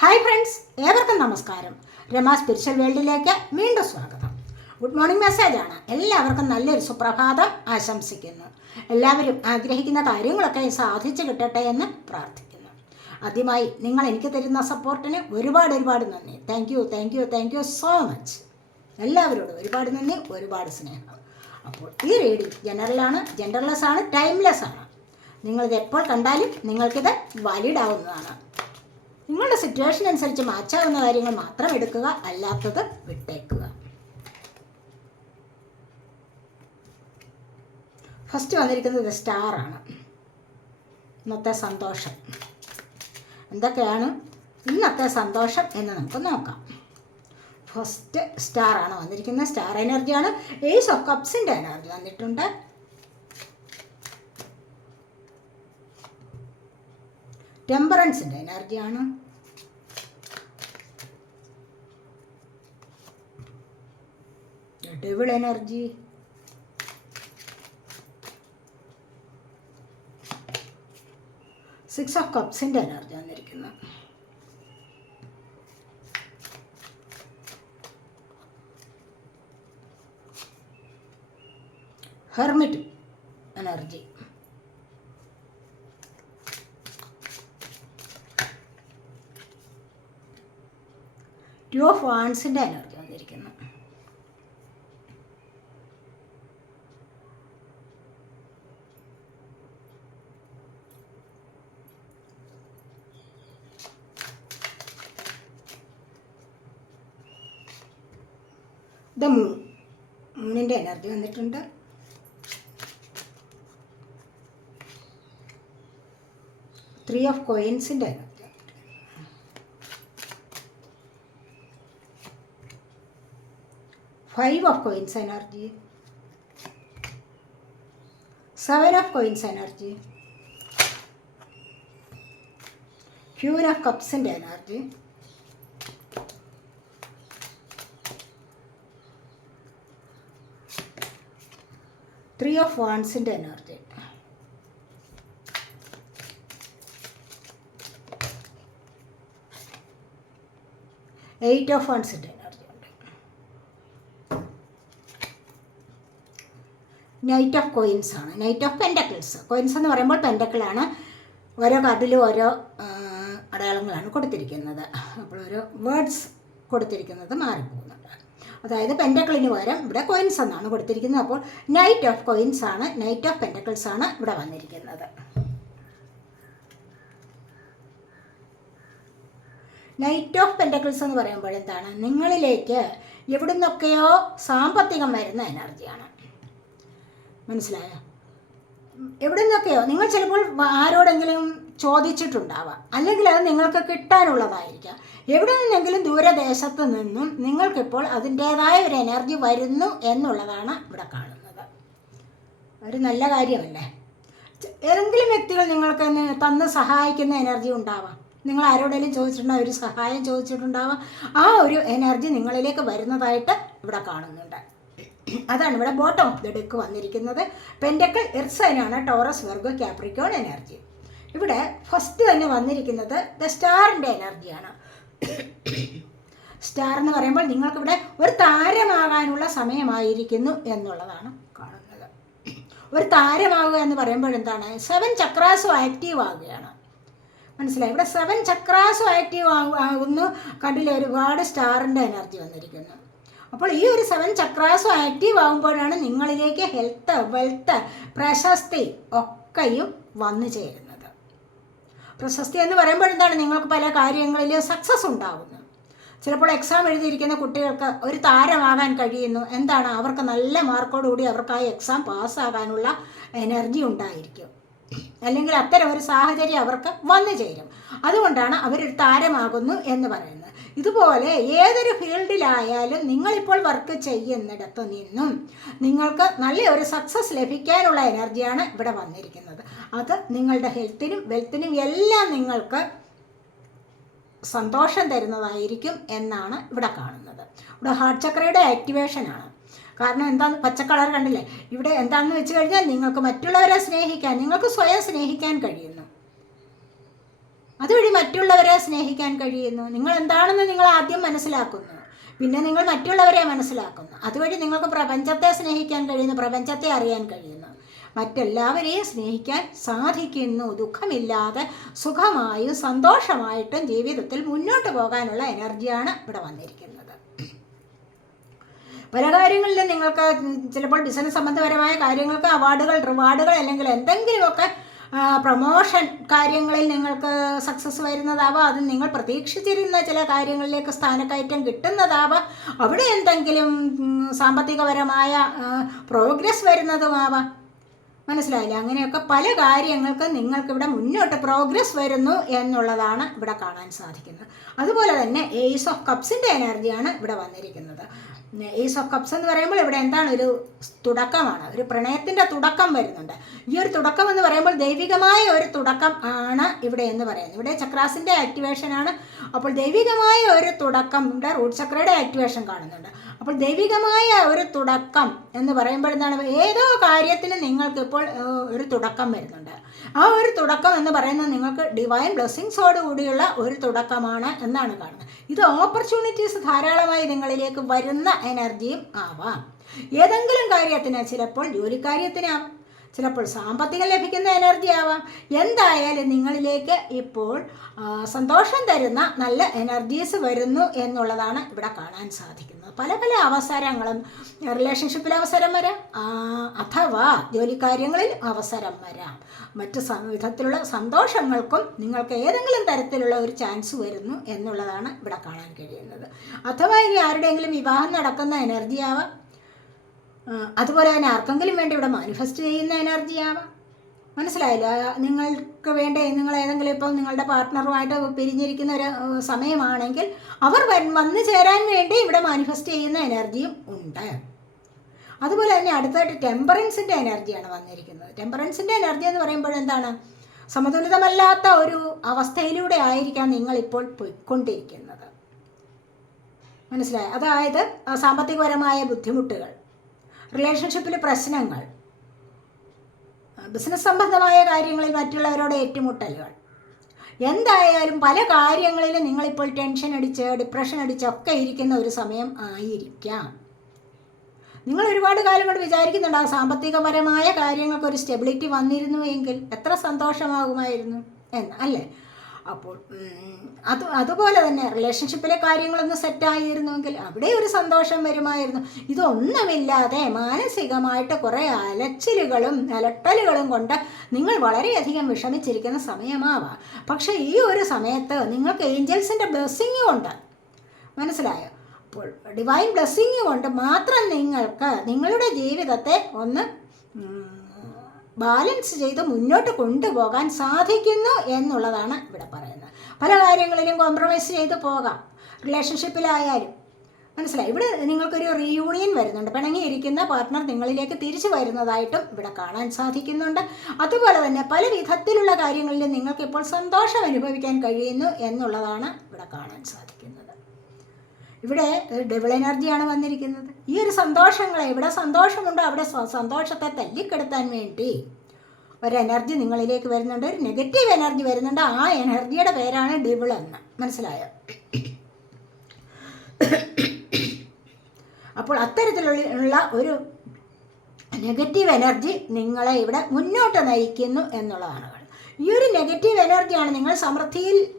Hi friends ഏവർക്കും നമസ്കാരം. Rama spiritual വേൾഡിലേക്ക് വീണ്ടും സ്വാഗതം. ഗുഡ് മോർണിംഗ് മെസ്സേജാണ് എല്ലാവർക്കും നല്ലൊരു സുപ്രഭാതം ആശംസിക്കുന്നു. എല്ലാവരും ആഗ്രഹിക്കുന്ന കാര്യങ്ങളൊക്കെ സാധിച്ചു കിട്ടട്ടെ എന്ന് പ്രാർത്ഥിക്കുന്നു. ആദ്യമായി നിങ്ങൾ എനിക്ക് തരുന്ന സപ്പോർട്ടിന് ഒരുപാട് ഒരുപാട് നന്ദി. Thank you thank you thank you so much എല്ലാവരോടും ഒരുപാട് നന്ദി ഒരുപാട് സ്നേഹം. അപ്പോൾ ഈ റീഡിംഗ് ജനറലാണ് ജെൻഡർലെസ് ആണ് ടൈംലെസ് ആണ്. നിങ്ങളിത് എപ്പോൾ കണ്ടാലും നിങ്ങൾക്കിത് വാലിഡ് ആവുന്നതാണ്. നിങ്ങളുടെ സിറ്റുവേഷൻ അനുസരിച്ച് മാച്ചാവുന്ന കാര്യങ്ങൾ മാത്രം എടുക്കുക അല്ലാത്തത് വിട്ടേക്കുക. ഫസ്റ്റ് വന്നിരിക്കുന്നത് സ്റ്റാർ ആണ്. ഇന്നത്തെ സന്തോഷം. എന്തൊക്കെയാണ് ഇന്നത്തെ സന്തോഷം എന്ന് നമുക്ക് നോക്കാം. ഫസ്റ്റ് സ്റ്റാർ ആണ് വന്നിരിക്കുന്നത്. സ്റ്റാർ എനർജിയാണ് ഏസ് ഓഫ് കപ്സിന്റെ എനർജി വന്നിട്ടുണ്ട്. ടെമ്പറൻസിന്റെ എനർജിയാണ്. Devil energy. സിക്സ് ഓഫ് കപ്സിന്റെ എനർജി വന്നിരിക്കുന്നു. Hermit energy. ടു ഓഫ് വാൺസിന്റെ എനർജി വന്നിരിക്കുന്നു. ദ മൂൺ മൂണിന്റെ എനർജി വന്നിട്ടുണ്ട്. Three of കോയിൻസിന്റെ energy five of coins energy seven of coins energy queen of കപ്സിന്റെ energy three of വാൺസിന്റെ എനർജി എയ്റ്റ് ഓഫ് വാൺസിന്റെ energy ഉണ്ട് knight of coins ആണ്. Knight of pentacles coins എന്ന് പറയുമ്പോൾ പെൻഡക്കിളാണ് ഓരോ കാർഡിലും ഓരോ അടയാളങ്ങളാണ് കൊടുത്തിരിക്കുന്നത്. അപ്പോൾ ഓരോ വേർഡ്സ് കൊടുത്തിരിക്കുന്നത് മാറിപ്പോകുന്നുണ്ട്. അതായത് പെൻഡക്കിളിന് പകരം ഇവിടെ കോയിൻസ് എന്നാണ് കൊടുത്തിരിക്കുന്നത്. അപ്പോൾ നൈറ്റ് ഓഫ് കോയിൻസ് ആണ് നൈറ്റ് ഓഫ് പെൻഡക്കിൾസ് ആണ് ഇവിടെ വന്നിരിക്കുന്നത്. നൈറ്റ് ഓഫ് പെൻഡക്കിൾസ് എന്ന് പറയുമ്പോൾ എന്താണ്? നിങ്ങളിലേക്ക് എവിടുന്നൊക്കെയോ സാമ്പത്തികം വരുന്ന എനർജിയാണ് മനസ്സിലായോ? എവിടെ നിന്നൊക്കെയോ നിങ്ങൾ ചിലപ്പോൾ ആരോടെങ്കിലും ചോദിച്ചിട്ടുണ്ടാവാം. അല്ലെങ്കിൽ അത് നിങ്ങൾക്ക് കിട്ടാനുള്ളതായിരിക്കാം. എവിടെ നിന്നെങ്കിലും ദൂരദേശത്ത് നിന്നും നിങ്ങൾക്കിപ്പോൾ അതിന്റേതായ ഒരു എനർജി വരുന്നു എന്നുള്ളതാണ് ഇവിടെ കാണുന്നത്. ഒരു നല്ല കാര്യമല്ലേ? ഏതെങ്കിലും വ്യക്തികൾ നിങ്ങൾക്ക് തന്ന് സഹായിക്കുന്ന എനർജി ഉണ്ടാവാം. നിങ്ങൾ ആരോടെങ്കിലും ചോദിച്ചിട്ടുണ്ടാവും ഒരു സഹായം ചോദിച്ചിട്ടുണ്ടാവാം. ആ ഒരു എനർജി നിങ്ങളിലേക്ക് വരുന്നതായിട്ട് ഇവിടെ കാണുന്നുണ്ട്. അതാണ് ഇവിടെ ബോട്ടം ഓഫ് ദ ഡെക്ക് വന്നിരിക്കുന്നത്. പെൻഡക്കൽ എർസൈനാണ് ടോറസ് വെർഗോ ക്യാപ്രിക്കോൺ എനർജി ഇവിടെ ഫസ്റ്റ് തന്നെ വന്നിരിക്കുന്നത് ദ സ്റ്റാറിന്റെ എനർജിയാണ് സ്റ്റാർ എന്ന് പറയുമ്പോൾ നിങ്ങൾക്കിവിടെ ഒരു താരമാകാനുള്ള സമയമായിരിക്കുന്നു എന്നുള്ളതാണ് കാണുന്നത്. ഒരു താരമാകുക എന്ന് പറയുമ്പോൾ എന്താണ്? സെവൻ ചക്രാസും ആക്റ്റീവ് ആകുകയാണ് മനസ്സിലായി? ഇവിടെ സെവൻ ചക്രാസും ആക്റ്റീവ് ആകുന്നു കണ്ടില്ലേ? ഒരുപാട് സ്റ്റാറിന്റെ എനർജി വന്നിരിക്കുന്നു. അപ്പോൾ ഈ ഒരു സെവൻ ചക്രാസും ആക്റ്റീവ് ആകുമ്പോഴാണ് നിങ്ങളിലേക്ക് ഹെൽത്ത് വെൽത്ത് പ്രശസ്തി ഒക്കെയും വന്നു ചേരുന്നത്. പ്രശസ്തി എന്ന് പറയുമ്പോൾ എന്താണ്? നിങ്ങൾക്ക് പല കാര്യങ്ങളിൽ സക്സസ് ഉണ്ടാവുന്നത് ചിലപ്പോൾ എക്സാം എഴുതിയിരിക്കുന്ന കുട്ടികൾക്ക് ഒരു താരമാകാൻ കഴിയുന്നു. എന്താണ്? അവർക്ക് നല്ല മാർക്കോടുകൂടി അവർക്ക് ആ എക്സാം പാസ്സാകാനുള്ള എനർജി ഉണ്ടായിരിക്കും. അല്ലെങ്കിൽ അത്തരം ഒരു സാഹചര്യം അവർക്ക് വന്നു ചേരും. അതുകൊണ്ടാണ് അവരൊരു താരമാകുന്നു എന്ന് പറയുന്നത്. ഇതുപോലെ ഏതൊരു ഫീൽഡിലായാലും നിങ്ങളിപ്പോൾ വർക്ക് ചെയ്യുന്നിടത്ത് നിന്നും നിങ്ങൾക്ക് നല്ല ഒരു സക്സസ് ലഭിക്കാനുള്ള എനർജിയാണ് ഇവിടെ വന്നിരിക്കുന്നത്. അത് നിങ്ങളുടെ ഹെൽത്തിനും വെൽത്തിനും എല്ലാം നിങ്ങൾക്ക് സന്തോഷം തരുന്നതായിരിക്കും എന്നാണ് ഇവിടെ കാണുന്നത്. ഇവിടെ ഹാർട്ട് ചക്രയുടെ ആക്ടിവേഷനാണ് കാരണം എന്താന്ന് പച്ചക്കളർ കളർ കണ്ടില്ലേ? ഇവിടെ എന്താണെന്ന് വെച്ച് കഴിഞ്ഞാൽ നിങ്ങൾക്ക് മറ്റുള്ളവരെ സ്നേഹിക്കാൻ നിങ്ങൾക്ക് സ്വയം സ്നേഹിക്കാൻ കഴിയുന്നു. അതുവഴി മറ്റുള്ളവരെ സ്നേഹിക്കാൻ കഴിയുന്നു. നിങ്ങൾ എന്താണെന്ന് നിങ്ങൾ ആദ്യം മനസ്സിലാക്കുന്നു. പിന്നെ നിങ്ങൾ മറ്റുള്ളവരെ മനസ്സിലാക്കുന്നു. അതുവഴി നിങ്ങൾക്ക് പ്രപഞ്ചത്തെ സ്നേഹിക്കാൻ കഴിയുന്നു പ്രപഞ്ചത്തെ അറിയാൻ കഴിയുന്നു. മറ്റെല്ലാവരെയും സ്നേഹിക്കാൻ സാധിക്കുന്നു. ദുഃഖമില്ലാതെ സുഖമായും സന്തോഷമായിട്ടും ജീവിതത്തിൽ മുന്നോട്ട് പോകാനുള്ള എനർജിയാണ് ഇവിടെ വന്നിരിക്കുന്നത്. പല കാര്യങ്ങളിലും നിങ്ങൾക്ക് ചിലപ്പോൾ ബിസിനസ് സംബന്ധപരമായ കാര്യങ്ങൾക്ക് അവാർഡുകൾ റിവാർഡുകൾ അല്ലെങ്കിൽ എന്തെങ്കിലുമൊക്കെ പ്രൊമോഷൻ കാര്യങ്ങളിൽ നിങ്ങൾക്ക് സക്സസ് വരുന്നതാവാം. അത് നിങ്ങൾ പ്രതീക്ഷിച്ചിരുന്ന ചില കാര്യങ്ങളിലേക്ക് സ്ഥാനക്കയറ്റം കിട്ടുന്നതാവാം. അവിടെ എന്തെങ്കിലും സാമ്പത്തികപരമായ പ്രോഗ്രസ് വരുന്നതുമാവാം. മനസ്സിലായില്ല? അങ്ങനെയൊക്കെ പല കാര്യങ്ങൾക്ക് നിങ്ങൾക്കിവിടെ മുന്നോട്ട് പ്രോഗ്രസ് വരുന്നു എന്നുള്ളതാണ് ഇവിടെ കാണാൻ സാധിക്കുന്നത്. അതുപോലെ തന്നെ എയ്സ് ഓഫ് കപ്സിന്റെ എനർജിയാണ് ഇവിടെ വന്നിരിക്കുന്നത്. ഏസ് ഓഫ് കപ്സ് എന്ന് പറയുമ്പോൾ ഇവിടെ എന്താണ്? ഒരു തുടക്കമാണ്. ഒരു പ്രണയത്തിന്റെ തുടക്കം വരുന്നുണ്ട്. ഈ ഒരു തുടക്കം എന്ന് പറയുമ്പോൾ ദൈവികമായ ഒരു തുടക്കം ആണ് ഇവിടെ എന്ന് പറയുന്നത്. ഇവിടെ ചക്രാസിന്റെ ആക്ടിവേഷനാണ് അപ്പോൾ ദൈവികമായ ഒരു തുടക്കം ഇവിടെ റൂട്ട് ചക്രയുടെ ആക്ടിവേഷൻ കാണുന്നുണ്ട്. അപ്പോൾ ദൈവികമായ ഒരു തുടക്കം എന്ന് പറയുമ്പോൾ എന്താണ്? ഏതോ കാര്യത്തിന് നിങ്ങൾക്ക് ഇപ്പോൾ ഒരു തുടക്കം വരുന്നുണ്ട്. ആ ഒരു തുടക്കം എന്ന് പറയുന്നത് നിങ്ങൾക്ക് ഡിവൈൻ ബ്ലെസ്സിങ്സോട് കൂടിയുള്ള ഒരു തുടക്കമാണ് എന്നാണ് കാണുന്നത്. ഇത് ഓപ്പർച്യൂണിറ്റീസ് ധാരാളമായി നിങ്ങളിലേക്ക് വരുന്ന എനർജിയും ആവാം. ഏതെങ്കിലും കാര്യത്തിന് ചിലപ്പോൾ ജോലിക്കാര്യത്തിനാവാം. ചിലപ്പോൾ സാമ്പത്തികം ലഭിക്കുന്ന എനർജി ആവാം. എന്തായാലും നിങ്ങളിലേക്ക് ഇപ്പോൾ സന്തോഷം തരുന്ന നല്ല എനർജീസ് വരുന്നു എന്നുള്ളതാണ് ഇവിടെ കാണാൻ സാധിക്കുന്നത്. പല പല അവസരങ്ങളും റിലേഷൻഷിപ്പിൽ അവസരം വരാം അഥവാ ജോലിക്കാര്യങ്ങളിൽ അവസരം വരാം. മറ്റ് വിധത്തിലുള്ള സന്തോഷങ്ങൾക്കും നിങ്ങൾക്ക് ഏതെങ്കിലും തരത്തിലുള്ള ഒരു ചാൻസ് വരുന്നു എന്നുള്ളതാണ് ഇവിടെ കാണാൻ കഴിയുന്നത്. അഥവാ ഇനി ആരുടെയെങ്കിലും വിവാഹം നടക്കുന്ന എനർജി ആവാം അതുപോലെ തന്നെ ആർക്കെങ്കിലും വേണ്ടി ഇവിടെ മാനിഫെസ്റ്റ് ചെയ്യുന്ന എനർജി ആവാം. മനസ്സിലായില്ല? നിങ്ങൾക്ക് വേണ്ട നിങ്ങൾ ഏതെങ്കിലും ഇപ്പം നിങ്ങളുടെ പാർട്ട്ണറുമായിട്ട് പിരിഞ്ഞിരിക്കുന്ന ഒരു സമയമാണെങ്കിൽ അവർ വന്ന് ചേരാൻ വേണ്ടി ഇവിടെ മാനിഫെസ്റ്റ് ചെയ്യുന്ന എനർജിയും ഉണ്ട്. അതുപോലെ തന്നെ അടുത്തായിട്ട് ടെമ്പറൻസിന്റെ എനർജിയാണ് വന്നിരിക്കുന്നത്. ടെമ്പറൻസിന്റെ എനർജി എന്ന് പറയുമ്പോൾ എന്താണ്? സമതുലിതമല്ലാത്ത ഒരു അവസ്ഥയിലൂടെ ആയിരിക്കാം നിങ്ങളിപ്പോൾ പോയിക്കൊണ്ടിരിക്കുന്നത്. മനസ്സിലായി? അതായത് സാമ്പത്തികപരമായ ബുദ്ധിമുട്ടുകൾ. റിലേഷൻഷിപ്പിൽ പ്രശ്നങ്ങൾ ബിസിനസ് സംബന്ധമായ കാര്യങ്ങളിൽ മറ്റുള്ളവരോട് ഏറ്റുമുട്ടലുകൾ. എന്തായാലും പല കാര്യങ്ങളിലും നിങ്ങളിപ്പോൾ ടെൻഷൻ അടിച്ച് ഡിപ്രഷൻ അടിച്ചൊക്കെ ഇരിക്കുന്ന ഒരു സമയം ആയിരിക്കാം. നിങ്ങൾ ഒരുപാട് കാലം കൊണ്ട് വിചാരിക്കുന്നുണ്ട് ആ സാമ്പത്തികപരമായ കാര്യങ്ങൾക്ക് ഒരു സ്റ്റെബിലിറ്റി വന്നിരുന്നു എങ്കിൽ എത്ര സന്തോഷമാകുമായിരുന്നു എന്ന് അല്ലേ? അപ്പോൾ അത് അതുപോലെ തന്നെ റിലേഷൻഷിപ്പിലെ കാര്യങ്ങളൊന്ന് സെറ്റായിരുന്നുവെങ്കിൽ അവിടെ ഒരു സന്തോഷം വരുമായിരുന്നു. ഇതൊന്നുമില്ലാതെ മാനസികമായിട്ട് കുറേ അലച്ചിലുകളും അലട്ടലുകളും കൊണ്ട് നിങ്ങൾ വളരെയധികം വിഷമിച്ചിരിക്കുന്ന സമയമാവാം. പക്ഷേ ഈ ഒരു സമയത്ത് നിങ്ങൾക്ക് ഏഞ്ചൽസിന്റെ ബ്ലെസ്സിങ്ങും ഉണ്ട്. മനസ്സിലായോ? അപ്പോൾ ഡിവൈൻ ബ്ലെസ്സിങ് കൊണ്ട് മാത്രം നിങ്ങൾക്ക് നിങ്ങളുടെ ജീവിതത്തെ ഒന്ന് ബാലൻസ് ചെയ്ത് മുന്നോട്ട് കൊണ്ടുപോകാൻ സാധിക്കുന്നു എന്നുള്ളതാണ് ഇവിടെ പറയുന്നത്. പല കാര്യങ്ങളിലും കോംപ്രമൈസ് ചെയ്ത് പോകാം. റിലേഷൻഷിപ്പിലായാലും മനസ്സിലായി? ഇവിടെ നിങ്ങൾക്കൊരു റീയൂണിയൻ വരുന്നുണ്ട്. പിണങ്ങിയിരിക്കുന്ന പാർട്ട്ണർ നിങ്ങളിലേക്ക് തിരിച്ചു വരുന്നതായിട്ടും ഇവിടെ കാണാൻ സാധിക്കുന്നുണ്ട്. അതുപോലെ തന്നെ പല വിധത്തിലുള്ള കാര്യങ്ങളിലും നിങ്ങൾക്കിപ്പോൾ സന്തോഷം അനുഭവിക്കാൻ കഴിയുന്നു എന്നുള്ളതാണ് ഇവിടെ കാണാൻ സാധിക്കുന്നത്. ഇവിടെ ഡബിൾ എനർജിയാണ് വന്നിരിക്കുന്നത്. ഈ ഒരു സന്തോഷങ്ങളെ ഇവിടെ സന്തോഷമുണ്ടോ? അവിടെ സന്തോഷത്തെ തല്ലിക്കെടുത്താൻ വേണ്ടി ഒരു എനർജി നിങ്ങളിലേക്ക് വരുന്നുണ്ട്. ഒരു നെഗറ്റീവ് എനർജി വരുന്നുണ്ട്. ആ എനർജിയുടെ പേരാണ് ഡിബിൾ എന്ന്. മനസ്സിലായോ? അപ്പോൾ അത്തരത്തിലുള്ള ഒരു നെഗറ്റീവ് എനർജി നിങ്ങളെ ഇവിടെ മുന്നോട്ട് നയിക്കുന്നു എന്നുള്ളതാണ്. ഈ ഒരു നെഗറ്റീവ് എനർജിയാണ് നിങ്ങൾ സമൃദ്ധിയിൽ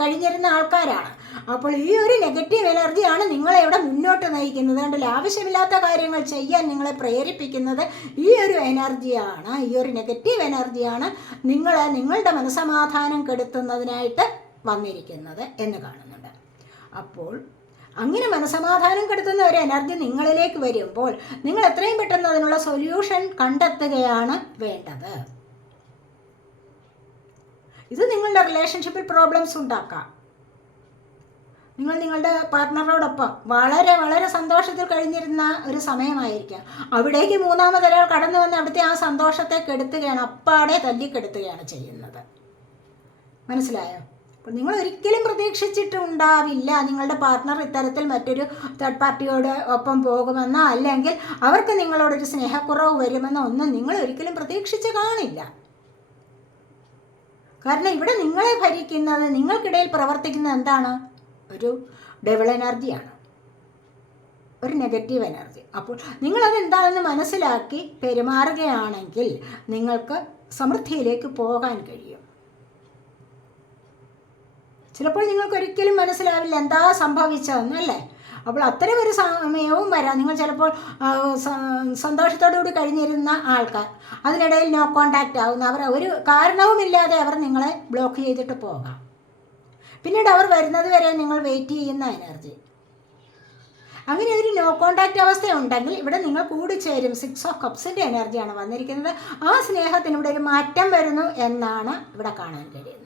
കഴിഞ്ഞിരുന്ന ആൾക്കാരാണ്. അപ്പോൾ ഈ ഒരു നെഗറ്റീവ് എനർജിയാണ് നിങ്ങളെ ഇവിടെ മുന്നോട്ട് നയിക്കുന്നത്. അതുകൊണ്ട് ആവശ്യമില്ലാത്ത കാര്യങ്ങൾ ചെയ്യാൻ നിങ്ങളെ പ്രേരിപ്പിക്കുന്നത് ഈ ഒരു എനർജിയാണ് ഈ ഒരു നെഗറ്റീവ് എനർജിയാണ് നിങ്ങളെ നിങ്ങളുടെ മനസമാധാനം കെടുത്തുന്നതിനായിട്ട് വന്നിരിക്കുന്നത് എന്ന് കാണുന്നുണ്ട്. അപ്പോൾ അങ്ങനെ മനസമാധാനം കെടുത്തുന്ന ഒരു എനർജി നിങ്ങളിലേക്ക് വരുമ്പോൾ നിങ്ങൾ എത്രയും പെട്ടെന്ന് അതിനുള്ള സൊല്യൂഷൻ കണ്ടെത്തുകയാണ് വേണ്ടത്. ഇത് നിങ്ങളുടെ റിലേഷൻഷിപ്പിൽ പ്രോബ്ലംസ് ഉണ്ടാക്കാം. നിങ്ങൾ നിങ്ങളുടെ പാർട്ട്ണറോടൊപ്പം വളരെ വളരെ സന്തോഷത്തിൽ കഴിഞ്ഞിരുന്ന ഒരു സമയമായിരിക്കാം. അവിടേക്ക് മൂന്നാമതൊരാൾ കടന്നു വന്ന് അവിടുത്തെ ആ സന്തോഷത്തെ കെടുത്തുകയാണ് അപ്പാടെ തല്ലിക്കെടുത്തുകയാണ് ചെയ്യുന്നത്. മനസ്സിലായോ? അപ്പോൾ നിങ്ങൾ ഒരിക്കലും പ്രതീക്ഷിച്ചിട്ടുണ്ടാവില്ല നിങ്ങളുടെ പാർട്ട്ണർ ഇത്തരത്തിൽ മറ്റൊരു തേർഡ് പാർട്ടിയോട് ഒപ്പം പോകുമെന്നോ അല്ലെങ്കിൽ അവർക്ക് നിങ്ങളോടൊരു സ്നേഹക്കുറവ് വരുമെന്നോ ഒന്നും നിങ്ങൾ ഒരിക്കലും പ്രതീക്ഷിച്ച് കാണില്ല. കാരണം ഇവിടെ നിങ്ങളെ ഭരിക്കുന്നത് നിങ്ങൾക്കിടയിൽ പ്രവർത്തിക്കുന്നത് എന്താണ്? ഒരു ഡെവൽ എനർജിയാണ് ഒരു നെഗറ്റീവ് എനർജി അപ്പോൾ നിങ്ങളത് എന്താണെന്ന് മനസ്സിലാക്കി പെരുമാറുകയാണെങ്കിൽ നിങ്ങൾക്ക് സമൃദ്ധിയിലേക്ക് പോകാൻ കഴിയും. ചിലപ്പോൾ നിങ്ങൾക്ക് ഒരിക്കലും മനസ്സിലാവില്ല എന്താ സംഭവിച്ചതെന്ന് അല്ലേ? അപ്പോൾ അത്തരം ഒരു സമയവും വരാം. നിങ്ങൾ ചിലപ്പോൾ സന്തോഷത്തോടു കൂടി കഴിഞ്ഞിരുന്ന ആൾക്കാർ. അതിനിടയിൽ നോ കോണ്ടാക്റ്റ് ആവുന്ന അവർ ഒരു കാരണവുമില്ലാതെ അവർ നിങ്ങളെ ബ്ലോക്ക് ചെയ്തിട്ട് പോകാം. പിന്നീട് അവർ വരുന്നത് വരെ നിങ്ങൾ വെയിറ്റ് ചെയ്യുന്ന എനർജി അങ്ങനെ ഒരു നോ കോണ്ടാക്റ്റ് അവസ്ഥ ഉണ്ടെങ്കിൽ ഇവിടെ നിങ്ങൾ കൂടിച്ചേരും. സിക്സ് ഓഫ് കപ്സിന്റെ എനർജിയാണ് വന്നിരിക്കുന്നത്. ആ സ്നേഹത്തിന് ഇവിടെ ഒരു മാറ്റം വരുന്നു എന്നാണ് ഇവിടെ കാണാൻ കഴിയുന്നത്.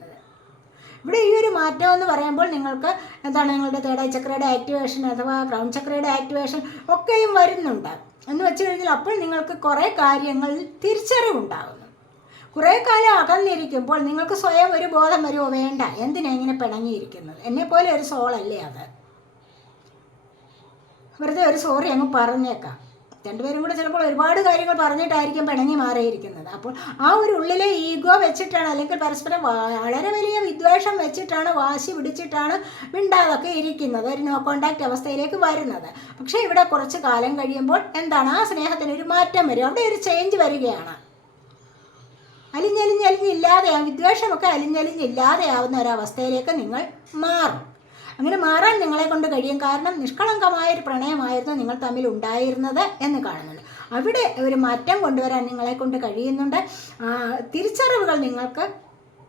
ഇവിടെ ഈ ഒരു മാറ്റം എന്ന് പറയുമ്പോൾ നിങ്ങൾക്ക് എന്താണ് നിങ്ങളുടെ തേർഡ് ഐ ചക്രയുടെ ആക്ടിവേഷൻ അഥവാ ക്രൗൺ ചക്രയുടെ ആക്ടിവേഷൻ ഒക്കെയും വരുന്നുണ്ട്. എന്ന് വെച്ച് കഴിഞ്ഞാൽ അപ്പോൾ നിങ്ങൾക്ക് കുറേ കാര്യങ്ങളിൽ തിരിച്ചറിവുണ്ടാകുന്നു. കുറേ കാലം അകന്നിരിക്കുമ്പോൾ നിങ്ങൾക്ക് സ്വയം ഒരു ബോധം വരുമോ വേണ്ട. എന്തിനാ ഇങ്ങനെ പിണങ്ങിയിരിക്കുന്നത്? എന്നെപ്പോലെ ഒരു സോളല്ലേ അത്? വെറുതെ ഒരു സോറി അങ്ങ് പറഞ്ഞേക്കാം. രണ്ടുപേരും കൂടെ ചിലപ്പോൾ ഒരുപാട് കാര്യങ്ങൾ പറഞ്ഞിട്ടായിരിക്കും പിണങ്ങി മാറിയിരിക്കുന്നത്. അപ്പോൾ ആ ഒരു ഉള്ളിലെ ഈഗോ വെച്ചിട്ടാണ് അല്ലെങ്കിൽ പരസ്പരം വളരെ വലിയ വിദ്വേഷം വെച്ചിട്ടാണ് വാശി പിടിച്ചിട്ടാണ് മിണ്ടാതൊക്കെ ഇരിക്കുന്നത് ഒരു നോ കോണ്ടാക്ട് അവസ്ഥയിലേക്ക് വരുന്നത്. പക്ഷേ ഇവിടെ കുറച്ച് കാലം കഴിയുമ്പോൾ എന്താണ് ആ സ്നേഹത്തിന് ഒരു മാറ്റം വരും. അവിടെ ഒരു ചേഞ്ച് വരികയാണ്. അലിഞ്ഞലിഞ്ഞലിഞ്ഞില്ലാതെയാവും വിദ്വേഷമൊക്കെ അലിഞ്ഞലിഞ്ഞില്ലാതെയാവുന്ന ഒരവസ്ഥയിലേക്ക് നിങ്ങൾ മാറും. അങ്ങനെ മാറാൻ നിങ്ങളെ കൊണ്ട് കഴിയും. കാരണം നിഷ്കളങ്കമായ ഒരു പ്രണയമായിരുന്നു നിങ്ങൾ തമ്മിൽ ഉണ്ടായിരുന്നത് എന്ന് കാണുന്നുണ്ട്. അവിടെ ഒരു മാറ്റം കൊണ്ടുവരാൻ നിങ്ങളെ കൊണ്ട് കഴിയുന്നുണ്ട്. തിരിച്ചറിവുകൾ നിങ്ങൾക്ക്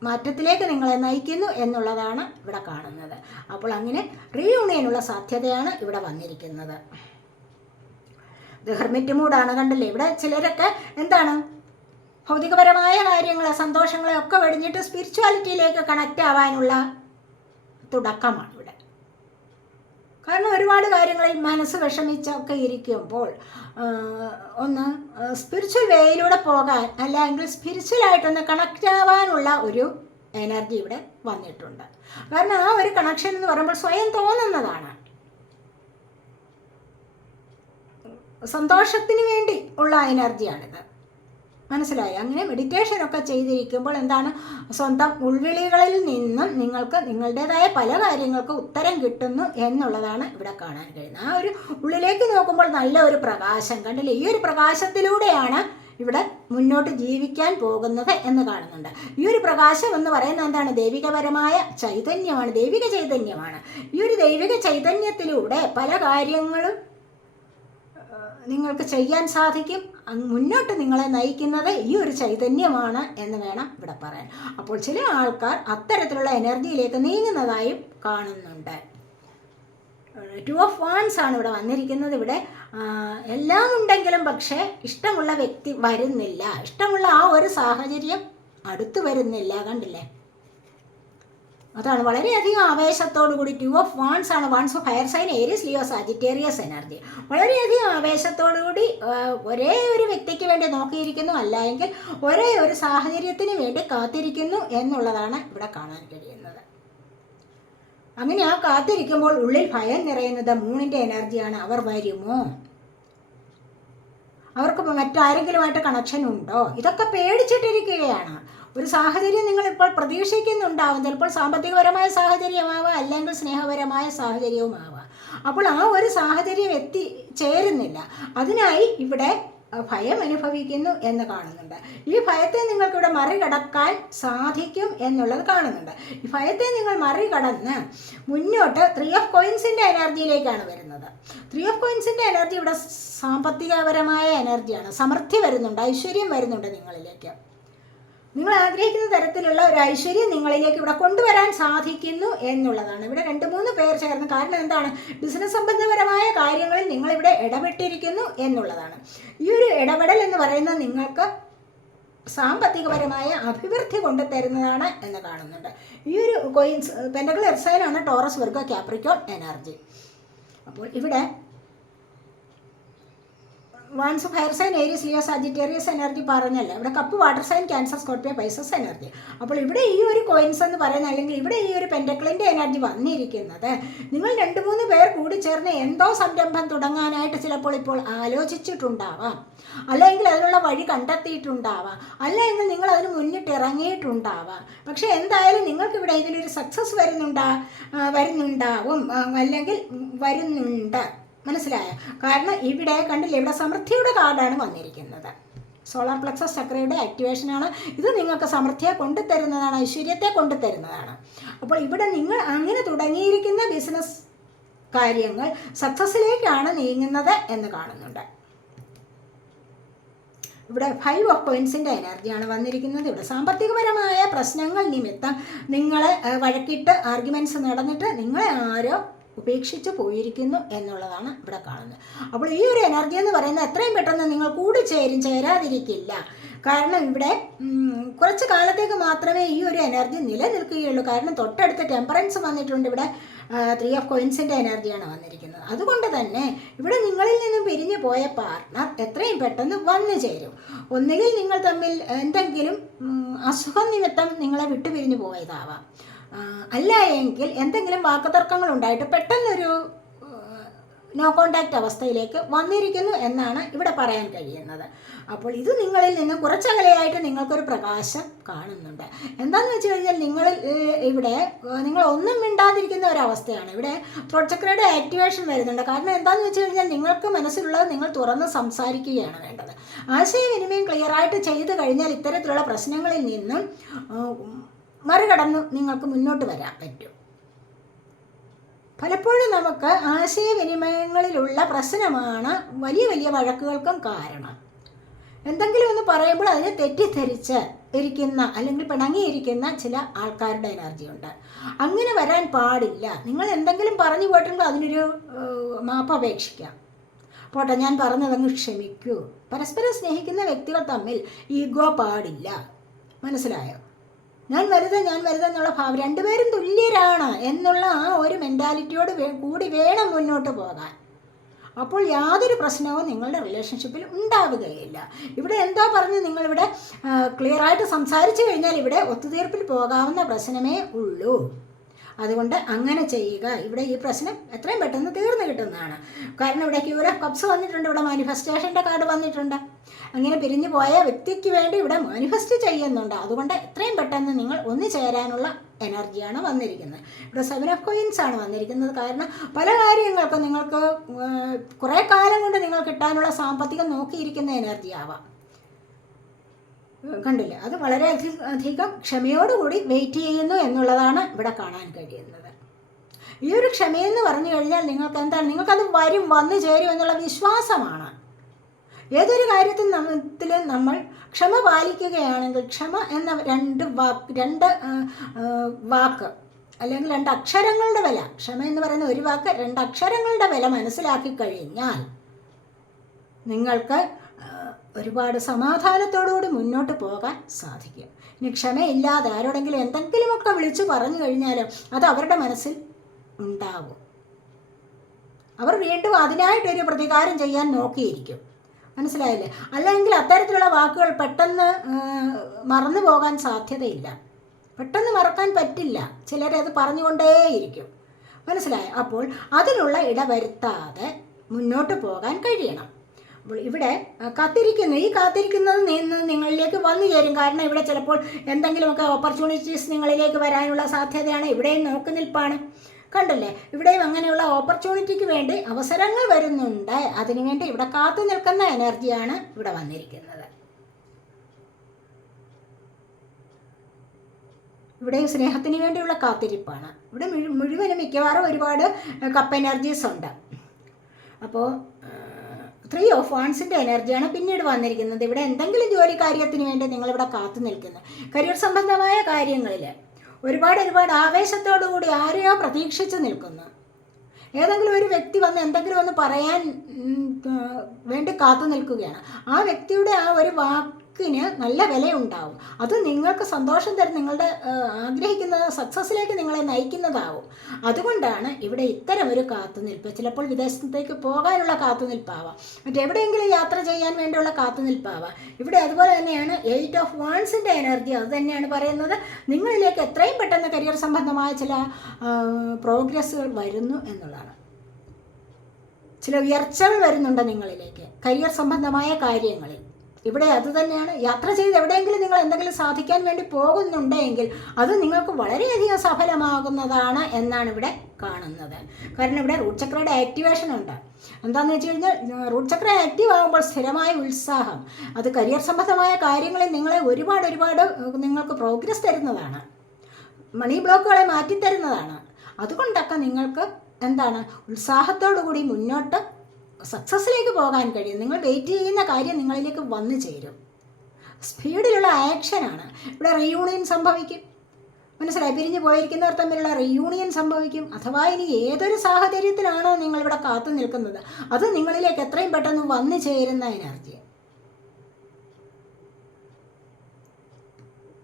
മാറ്റത്തിലേക്ക് നിങ്ങളെ നയിക്കുന്നു എന്നുള്ളതാണ് ഇവിടെ കാണുന്നത്. അപ്പോൾ അങ്ങനെ റീയൂണിയനുള്ള സാധ്യതയാണ് ഇവിടെ വന്നിരിക്കുന്നത്. ഹെർമിറ്റ് മൂഡാണ് കണ്ടല്ലേ? ഇവിടെ ചിലരൊക്കെ എന്താണ്? ഭൗതികപരമായ കാര്യങ്ങളെ സന്തോഷങ്ങളെ ഒക്കെ വെടിഞ്ഞിട്ട് സ്പിരിച്വാലിറ്റിയിലേക്ക് കണക്റ്റ് ആവാനുള്ള തുടക്കമാണ് ഇവിടെ കാരണം ഒരുപാട് കാര്യങ്ങളിൽ മനസ്സ് വിഷമിച്ചൊക്കെ ഇരിക്കുമ്പോൾ ഒന്ന് സ്പിരിച്വൽ വേയിലൂടെ പോകാൻ അല്ലെങ്കിൽ സ്പിരിച്വലായിട്ടൊന്ന് കണക്റ്റ് ആവാനുള്ള ഒരു എനർജി ഇവിടെ വന്നിട്ടുണ്ട്. കാരണം ആ ഒരു കണക്ഷൻ എന്ന് പറയുമ്പോൾ സ്വയം തോന്നുന്നതാണ്. സന്തോഷത്തിന് വേണ്ടി ഉള്ള എനർജിയാണിത് മനസ്സിലായി. അങ്ങനെ മെഡിറ്റേഷൻ ഒക്കെ ചെയ്തിരിക്കുമ്പോൾ എന്താണ്? സ്വന്തം ഉൾവിളികളിൽ നിന്നും നിങ്ങൾക്ക് നിങ്ങളുടേതായ പല കാര്യങ്ങൾക്ക് ഉത്തരം കിട്ടുന്നു എന്നുള്ളതാണ് ഇവിടെ കാണാൻ കഴിയുന്നത്. ആ ഒരു ഉള്ളിലേക്ക് നോക്കുമ്പോൾ നല്ല ഒരു പ്രകാശം കണ്ടില്ലേ? ഈ ഒരു പ്രകാശത്തിലൂടെയാണ് ഇവിടെ മുന്നോട്ട് ജീവിക്കാൻ പോകുന്നത് എന്ന് കാണുന്നുണ്ട്. ഈ ഒരു പ്രകാശം എന്ന് പറയുന്നത് എന്താണ്? ദൈവികപരമായ ചൈതന്യമാണ്. ദൈവിക ചൈതന്യമാണ്. ഈ ഒരു ദൈവിക ചൈതന്യത്തിലൂടെ പല കാര്യങ്ങളും നിങ്ങൾക്ക് ചെയ്യാൻ സാധിക്കും. മുന്നോട്ട് നിങ്ങളെ നയിക്കുന്നത് ഈ ഒരു ചൈതന്യമാണ് എന്ന് വേണം ഇവിടെ പറയാൻ. അപ്പോൾ ചില ആൾക്കാർ അത്തരത്തിലുള്ള എനർജിയിലേക്ക് നീങ്ങുന്നതായും കാണുന്നുണ്ട്. ടു ഓഫ് വാൻസ് ആണ് ഇവിടെ വന്നിരിക്കുന്നത്. ഇവിടെ എല്ലാം ഉണ്ടെങ്കിലും പക്ഷേ ഇഷ്ടമുള്ള വ്യക്തി വരുന്നില്ല. ഇഷ്ടമുള്ള ആ ഒരു സാഹചര്യം അടുത്തു വരുന്നില്ല. കണ്ടില്ലേ? അതാണ് വളരെയധികം ആവേശത്തോടു കൂടി ടു ഓഫ് വാൺസ് ആണ്. Wands of higher sign Aries Leo Sagittarius energy വളരെയധികം ആവേശത്തോടു കൂടി ഒരേ ഒരു വ്യക്തിക്ക് വേണ്ടി നോക്കിയിരിക്കുന്നു. അല്ല എങ്കിൽ ഒരേ ഒരു സാഹചര്യത്തിന് വേണ്ടി കാത്തിരിക്കുന്നു എന്നുള്ളതാണ് ഇവിടെ കാണാൻ കഴിയുന്നത്. അങ്ങനെ ആ കാത്തിരിക്കുമ്പോൾ ഉള്ളിൽ ഭയം നിറയുന്നത് മൂണിന്റെ എനർജിയാണ് അവർ വരുമോ? അവർക്ക് മറ്റാരെങ്കിലുമായിട്ട് കണക്ഷൻ ഉണ്ടോ? ഇതൊക്കെ പേടിച്ചിട്ടിരിക്കുകയാണ്. ഒരു സാഹചര്യം നിങ്ങൾ ഇപ്പോൾ പ്രതീക്ഷിക്കുന്നുണ്ടാവും. ചിലപ്പോൾ സാമ്പത്തികപരമായ സാഹചര്യമാവാം അല്ലെങ്കിൽ സ്നേഹപരമായ സാഹചര്യവുമാവാം. അപ്പോൾ ആ ഒരു സാഹചര്യം എത്തി ചേരുന്നില്ല. അതിനായി ഇവിടെ ഭയം അനുഭവിക്കുന്നു എന്ന് കാണുന്നുണ്ട്. ഈ ഭയത്തെ നിങ്ങൾക്കിവിടെ മറികടക്കാൻ സാധിക്കും എന്നുള്ളത് കാണുന്നുണ്ട്. ഈ ഭയത്തെ നിങ്ങൾ മറികടന്ന് മുന്നോട്ട് ത്രീ ഓഫ് കോയിൻസിന്റെ എനർജിയിലേക്കാണ് വരുന്നത്. ത്രീ ഓഫ് കോയിൻസിന്റെ എനർജി ഇവിടെ സാമ്പത്തികപരമായ എനർജിയാണ്. സമൃദ്ധി വരുന്നുണ്ട് ഐശ്വര്യം വരുന്നുണ്ട് നിങ്ങളിലേക്ക്. നിങ്ങൾ ആഗ്രഹിക്കുന്ന തരത്തിലുള്ള ഒരു ഐശ്വര്യം നിങ്ങളിലേക്ക് ഇവിടെ കൊണ്ടുവരാൻ സാധിക്കുന്നു എന്നുള്ളതാണ്. ഇവിടെ രണ്ട് മൂന്ന് പേർ ചേർന്ന് കാരണം എന്താണ്? ബിസിനസ് സംബന്ധപരമായ കാര്യങ്ങളിൽ നിങ്ങളിവിടെ ഇടപെട്ടിരിക്കുന്നു എന്നുള്ളതാണ്. ഈ ഒരു ഇടപെടൽ എന്ന് പറയുന്നത് നിങ്ങൾക്ക് സാമ്പത്തികപരമായ അഭിവൃദ്ധി കൊണ്ടുതരുന്നതാണ് എന്ന് കാണുന്നുണ്ട്. ഈ ഒരു കോയിൻസ് പെൻഡകൾ എർസൈനാണ് ടോറസ് വർഗ ക്യാപ്രിക്കോൺ എനർജി. അപ്പോൾ ഇവിടെ wands fire sign Aries Leo Sagittarius energy പറഞ്ഞല്ലേ? ഇവിടെ cup water sign Cancer Scorpio Pisces energy അപ്പോൾ ഇവിടെ ഈ ഒരു കോയിൻസ് എന്ന് പറയുന്ന അല്ലെങ്കിൽ ഇവിടെ ഈ ഒരു പെന്റക്കിളിന്റെ എനർജി വന്നിരിക്കുന്നത് നിങ്ങൾ രണ്ട് മൂന്ന് പേർ കൂടി ചേർന്ന് എന്തോ സംരംഭം തുടങ്ങാനായിട്ട് ചിലപ്പോൾ ഇപ്പോൾ ആലോചിച്ചിട്ടുണ്ടാവാം. അല്ലെങ്കിൽ അതിനുള്ള വഴി കണ്ടെത്തിയിട്ടുണ്ടാവാം. അല്ലെങ്കിൽ നിങ്ങൾ അതിന് മുന്നിട്ട് ഇറങ്ങിയിട്ടുണ്ടാവാം. പക്ഷേ എന്തായാലും നിങ്ങൾക്കിവിടെ ഇതിലൊരു സക്സസ് വരുന്നുണ്ടാ വരുന്നുണ്ടാവും. അല്ലെങ്കിൽ വരുന്നുണ്ട്. മനസ്സിലായോ? കാരണം ഇവിടെ കണ്ടില്ലേ ഇവിടെ സമൃദ്ധിയുടെ കാർഡാണ് വന്നിരിക്കുന്നത്. സോളാർ പ്ലക്സസ് ചക്രയുടെ ആക്ടിവേഷനാണ് ഇത് നിങ്ങൾക്ക് സമൃദ്ധിയെ കൊണ്ടുതരുന്നതാണ് ഐശ്വര്യത്തെ കൊണ്ടുതരുന്നതാണ്. അപ്പോൾ ഇവിടെ നിങ്ങൾ അങ്ങനെ തുടങ്ങിയിരിക്കുന്ന ബിസിനസ് കാര്യങ്ങൾ സക്സസ്സിലേക്കാണ് നീങ്ങുന്നത് എന്ന് കാണുന്നുണ്ട്. ഇവിടെ ഫൈവ് ഓഫ് കോയിൻസിന്റെ എനർജിയാണ് വന്നിരിക്കുന്നത്. ഇവിടെ സാമ്പത്തികപരമായ പ്രശ്നങ്ങൾ നിമിത്തം നിങ്ങളെ വഴക്കിട്ട് ആർഗ്യുമെന്റ്സ് നടന്നിട്ട് നിങ്ങളെ ആരോ ഉപേക്ഷിച്ച് പോയിരിക്കുന്നു എന്നുള്ളതാണ് ഇവിടെ കാണുന്നത്. അപ്പോൾ ഈ ഒരു എനർജി എന്ന് പറയുന്നത് എത്രയും പെട്ടെന്ന് നിങ്ങൾ കൂടി ചേരും ചേരാതിരിക്കില്ല. കാരണം ഇവിടെ കുറച്ച് കാലത്തേക്ക് മാത്രമേ ഈ ഒരു എനർജി നിലനിൽക്കുകയുള്ളൂ. കാരണം തൊട്ടടുത്ത ടെമ്പറൻസ് വന്നിട്ടുണ്ട് ഇവിടെ ത്രീ ഓഫ് കോയിൻസിന്റെ എനർജിയാണ് വന്നിരിക്കുന്നത്. അതുകൊണ്ട് തന്നെ ഇവിടെ നിങ്ങളിൽ നിന്നും പിരിഞ്ഞു പോയ പാർട്ട്ണർ എത്രയും പെട്ടെന്ന് വന്നു ചേരും. ഒന്നുകിൽ നിങ്ങൾ തമ്മിൽ എന്തെങ്കിലും അസുഖ നിമിത്തം നിങ്ങളെ വിട്ടുപിരിഞ്ഞു പോയതാവാം. അല്ല എങ്കിൽ എന്തെങ്കിലും വാക്കുതർക്കങ്ങൾ ഉണ്ടായിട്ട് പെട്ടെന്നൊരു നോ കോണ്ടാക്റ്റ് അവസ്ഥയിലേക്ക് വന്നിരിക്കുന്നു എന്നാണ് ഇവിടെ പറയാൻ കഴിയുന്നത്. അപ്പോൾ ഇത് നിങ്ങളിൽ നിന്ന് കുറച്ചകലെയായിട്ട് നിങ്ങൾക്കൊരു പ്രകാശം കാണുന്നുണ്ട്. എന്താണെന്ന് വെച്ച് കഴിഞ്ഞാൽ നിങ്ങൾ ഇവിടെ നിങ്ങൾ ഒന്നും മിണ്ടാതിരിക്കുന്ന ഒരവസ്ഥയാണ്. ഇവിടെ പ്രൊജക്ടറുടെ ആക്ടിവേഷൻ വരുന്നുണ്ട്. കാരണം എന്താണെന്ന് വെച്ച് കഴിഞ്ഞാൽ നിങ്ങൾക്ക് മനസ്സിലുള്ളത് നിങ്ങൾ തുറന്ന് സംസാരിക്കുകയാണ് വേണ്ടത്. ആശയവിനിമയം ക്ലിയറായിട്ട് ചെയ്തു കഴിഞ്ഞാൽ ഇത്തരത്തിലുള്ള പ്രശ്നങ്ങളിൽ നിന്നും മറികടന്ന് നിങ്ങൾക്ക് മുന്നോട്ട് വരാൻ പറ്റും. പലപ്പോഴും നമുക്ക് ആശയവിനിമയങ്ങളിലുള്ള പ്രശ്നമാണ് വലിയ വലിയ വഴക്കുകൾക്കും കാരണം. എന്തെങ്കിലും ഒന്ന് പറയുമ്പോൾ അതിനെ തെറ്റിദ്ധരിച്ച് ഇരിക്കുന്ന അല്ലെങ്കിൽ പിണങ്ങിയിരിക്കുന്ന ചില ആൾക്കാരുടെ എനർജി ഉണ്ട്. അങ്ങനെ വരാൻ പാടില്ല. നിങ്ങൾ എന്തെങ്കിലും പറഞ്ഞു പോയിട്ടുണ്ടോ അതിനൊരു മാപ്പ് അപേക്ഷിക്കാം. പോട്ടെ ഞാൻ പറഞ്ഞതങ്ങ് ക്ഷമിക്കൂ. പരസ്പരം സ്നേഹിക്കുന്ന വ്യക്തികൾ തമ്മിൽ ഈഗോ പാടില്ല. മനസ്സിലായോ? ഞാൻ വലുത് ഞാൻ വരുത എന്നുള്ള ഭാവം രണ്ടുപേരും തുല്യരാണ് എന്നുള്ള ആ ഒരു മെന്റാലിറ്റിയോട് കൂടി വേണം മുന്നോട്ട് പോകാൻ. അപ്പോൾ യാതൊരു പ്രശ്നവും നിങ്ങളുടെ റിലേഷൻഷിപ്പിൽ ഉണ്ടാവുകയില്ല. ഇവിടെ എന്താ പറഞ്ഞ് നിങ്ങളിവിടെ ക്ലിയറായിട്ട് സംസാരിച്ചു കഴിഞ്ഞാൽ ഇവിടെ ഒത്തുതീർപ്പിൽ പോകാവുന്ന പ്രശ്നമേ ഉള്ളൂ. അതുകൊണ്ട് അങ്ങനെ ചെയ്യുക. ഇവിടെ ഈ പ്രശ്നം എത്രയും പെട്ടെന്ന് തീർന്നു കിട്ടുന്നതാണ്. കാരണം ഇവിടെ ക്യൂർ ഓഫ് കപ്സ് വന്നിട്ടുണ്ട് ഇവിടെ മാനിഫെസ്റ്റേഷന്റെ കാർഡ് വന്നിട്ടുണ്ട്. അങ്ങനെ പിരിഞ്ഞു പോയ വ്യക്തിക്ക് വേണ്ടി ഇവിടെ മാനിഫെസ്റ്റ് ചെയ്യുന്നുണ്ട്. അതുകൊണ്ട് എത്രയും പെട്ടെന്ന് നിങ്ങൾ ഒന്നു ചേരാനുള്ള എനർജിയാണ് വന്നിരിക്കുന്നത്. ഇവിടെ സെവൻ ഓഫ് കോയിൻസ് ആണ് വന്നിരിക്കുന്നത്. കാരണം പല കാര്യങ്ങൾക്കും നിങ്ങൾക്ക് കുറേ കാലം കൊണ്ട് നിങ്ങൾ കിട്ടാനുള്ള സാമ്പത്തികം നോക്കിയിരിക്കുന്ന എനർജി ആവാം. കണ്ടില്ല? അത് വളരെ അധി- അധികം ക്ഷമയോടുകൂടി വെയിറ്റ് ചെയ്യുന്നു എന്നുള്ളതാണ് ഇവിടെ കാണാൻ കഴിയുന്നത്. ഈ ഒരു ക്ഷമയെന്ന് പറഞ്ഞു കഴിഞ്ഞാൽ നിങ്ങൾക്ക് എന്താണ്? നിങ്ങൾക്കത് വരും വന്നു ചേരും എന്നുള്ള വിശ്വാസമാണ്. ഏതൊരു കാര്യത്തിൽ നമ്മത്തിൽ നമ്മൾ ക്ഷമ പാലിക്കുകയാണെങ്കിൽ ക്ഷമ എന്ന രണ്ട് വാക്ക് രണ്ട് വാക്ക് അല്ലെങ്കിൽ രണ്ട് അക്ഷരങ്ങളുടെ വില ക്ഷമ എന്ന് പറയുന്ന ഒരു വാക്ക് രണ്ട് അക്ഷരങ്ങളുടെ വില മനസ്സിലാക്കി കഴിഞ്ഞാൽ നിങ്ങൾക്ക് ഒരുപാട് സമാധാനത്തോടുകൂടി മുന്നോട്ട് പോകാൻ സാധിക്കും. ഇനി ക്ഷമയില്ലാതെ ആരോടെങ്കിലും എന്തെങ്കിലുമൊക്കെ വിളിച്ചു പറഞ്ഞു കഴിഞ്ഞാൽ അത് അവരുടെ മനസ്സിൽ ഉണ്ടാവും. അവർ വീണ്ടും അതിനായിട്ടൊരു പ്രതികാരം ചെയ്യാൻ നോക്കിയിരിക്കും. മനസ്സിലായില്ലേ? അല്ലെങ്കിൽ അത്തരത്തിലുള്ള വാക്കുകൾ പെട്ടെന്ന് മറന്നു പോകാൻ സാധ്യതയില്ല. പെട്ടെന്ന് മറക്കാൻ പറ്റില്ല. ചിലരത് പറഞ്ഞുകൊണ്ടേയിരിക്കും. മനസ്സിലായോ? അപ്പോൾ അതിനുള്ള ഇടവരുത്താതെ മുന്നോട്ട് പോകാൻ കഴിയണം. അപ്പോൾ ഇവിടെ കാത്തിരിക്കുന്നു. ഈ കാത്തിരിക്കുന്നത് നിന്ന് നിങ്ങളിലേക്ക് വന്നു ചേരും. കാരണം ഇവിടെ ചിലപ്പോൾ എന്തെങ്കിലുമൊക്കെ ഓപ്പർച്യൂണിറ്റീസ് നിങ്ങളിലേക്ക് വരാനുള്ള സാധ്യതയാണ്. ഇവിടെയും നോക്കി നിൽപ്പാണ് കണ്ടില്ലേ? ഇവിടെയും അങ്ങനെയുള്ള ഓപ്പർച്യൂണിറ്റിക്ക് വേണ്ടി അവസരങ്ങൾ വരുന്നുണ്ട്. അതിനുവേണ്ടി ഇവിടെ കാത്തു നിൽക്കുന്ന എനർജിയാണ് ഇവിടെ വന്നിരിക്കുന്നത്. ഇവിടെ സ്നേഹത്തിന് വേണ്ടിയുള്ള കാത്തിരിപ്പാണ്. ഇവിടെ മുഴു- മുഴുവനും മിക്കവാറും ഒരുപാട് കപ്പ് എനർജീസ് ഉണ്ട്. അപ്പോൾ ത്രീ ഓഫ് വാൺസിന്റെ എനർജിയാണ് പിന്നീട് വന്നിരിക്കുന്നത്. ഇവിടെ എന്തെങ്കിലും ജോലി കാര്യത്തിന് വേണ്ടി നിങ്ങളിവിടെ കാത്തു നിൽക്കുന്നത് കരിയർ സംബന്ധമായ കാര്യങ്ങളിൽ ഒരുപാട് ഒരുപാട് ആവേശത്തോടു കൂടി ആരെയോ പ്രതീക്ഷിച്ച് നിൽക്കുന്നു? ഏതെങ്കിലും ഒരു വ്യക്തി വന്ന് എന്തെങ്കിലും ഒന്ന് പറയാൻ വേണ്ടി കാത്തു നിൽക്കുകയാണ്. ആ വ്യക്തിയുടെ ആ ഒരു വാക്ക് വർക്കിന് നല്ല വിലയുണ്ടാവും. അത് നിങ്ങൾക്ക് സന്തോഷം തരും നിങ്ങളുടെ ആഗ്രഹിക്കുന്ന സക്സസ്സിലേക്ക് നിങ്ങളെ നയിക്കുന്നതാവും. അതുകൊണ്ടാണ് ഇവിടെ ഇത്തരം ഒരു കാത്തുനിൽപ്പ്. ചിലപ്പോൾ വിദേശത്തേക്ക് പോകാനുള്ള കാത്തുനിൽപ്പാവാം. മറ്റെവിടെയെങ്കിലും യാത്ര ചെയ്യാൻ വേണ്ടിയുള്ള കാത്തുനിൽപ്പാവാം. ഇവിടെ അതുപോലെ തന്നെയാണ് എയ്റ്റ് ഓഫ് വാൺസിന്റെ എനർജി അത് തന്നെയാണ് പറയുന്നത്. നിങ്ങളിലേക്ക് എത്രയും പെട്ടെന്ന് കരിയർ സംബന്ധമായ ചില പ്രോഗ്രസ്സുകൾ വരുന്നു എന്നുള്ളതാണ്. ചില ഉയർച്ചകൾ വരുന്നുണ്ട് നിങ്ങളിലേക്ക്. കരിയർ സംബന്ധമായ കാര്യങ്ങളിൽ. ഇവിടെ അത് തന്നെയാണ്. യാത്ര ചെയ്ത് എവിടെയെങ്കിലും നിങ്ങൾ എന്തെങ്കിലും സാധിക്കാൻ വേണ്ടി പോകുന്നുണ്ടെങ്കിൽ അത് നിങ്ങൾക്ക് വളരെയധികം സഫലമാകുന്നതാണ് എന്നാണ് ഇവിടെ കാണുന്നത്. കാരണം ഇവിടെ റൂട്ട് ചക്രയുടെ ആക്ടിവേഷൻ ഉണ്ട്. എന്താണെന്ന് വെച്ച് കഴിഞ്ഞാൽ റൂട്ട് ചക്ര ആക്റ്റീവ് ആകുമ്പോൾ സ്ഥിരമായ ഉത്സാഹം അത് കരിയർ സംബന്ധമായ കാര്യങ്ങളിൽ നിങ്ങളെ ഒരുപാട് ഒരുപാട് നിങ്ങൾക്ക് പ്രോഗ്രസ് തരുന്നതാണ്. മണി ബ്ലോക്കുകളെ മാറ്റിത്തരുന്നതാണ്. അതുകൊണ്ടൊക്കെ നിങ്ങൾക്ക് എന്താണ് ഉത്സാഹത്തോടു കൂടി മുന്നോട്ട് സക്സസ്സിലേക്ക് പോകാൻ കഴിയും. നിങ്ങൾ വെയിറ്റ് ചെയ്യുന്ന കാര്യം നിങ്ങളിലേക്ക് വന്നു ചേരും. സ്പീഡിലുള്ള ആക്ഷനാണ് ഇവിടെ റീയൂണിയൻ സംഭവിക്കും. മനസ്സിലായി? പിരിഞ്ഞു പോയിരിക്കുന്നവർ തമ്മിലുള്ള റീയൂണിയൻ സംഭവിക്കും. അഥവാ ഇനി ഏതൊരു സാഹചര്യത്തിലാണോ നിങ്ങളിവിടെ കാത്തു നിൽക്കുന്നത് അത് നിങ്ങളിലേക്ക് എത്രയും പെട്ടെന്ന് വന്നു ചേരുന്ന എനർജി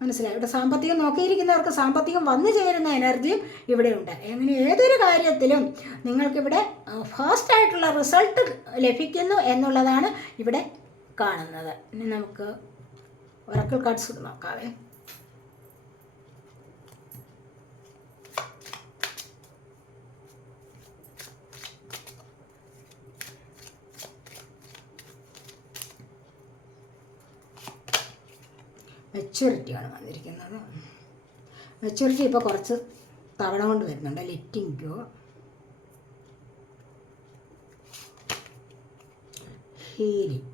മനസ്സിലായി. ഇവിടെ സാമ്പത്തികം നോക്കിയിരിക്കുന്നവർക്ക് സാമ്പത്തികം വന്നു ചേരുന്ന എനർജിയും ഇവിടെയുണ്ട് അങ്ങനെ ഏതൊരു കാര്യത്തിലും നിങ്ങൾക്കിവിടെ ഫാസ്റ്റായിട്ടുള്ള റിസൾട്ട് ലഭിക്കുന്നു എന്നുള്ളതാണ് ഇവിടെ കാണുന്നത്. ഇനി നമുക്ക് ഒറക്കൽ കാർഡ്സ് നോക്കാവേ. മെച്യൂരിറ്റിയാണ് വന്നിരിക്കുന്നത്. മെച്യൂരിറ്റി ഇപ്പോൾ കുറച്ച് തവണ കൊണ്ട് വരുന്നുണ്ട്. ലെറ്റിംഗ് ഗോ ഹീലിംഗ്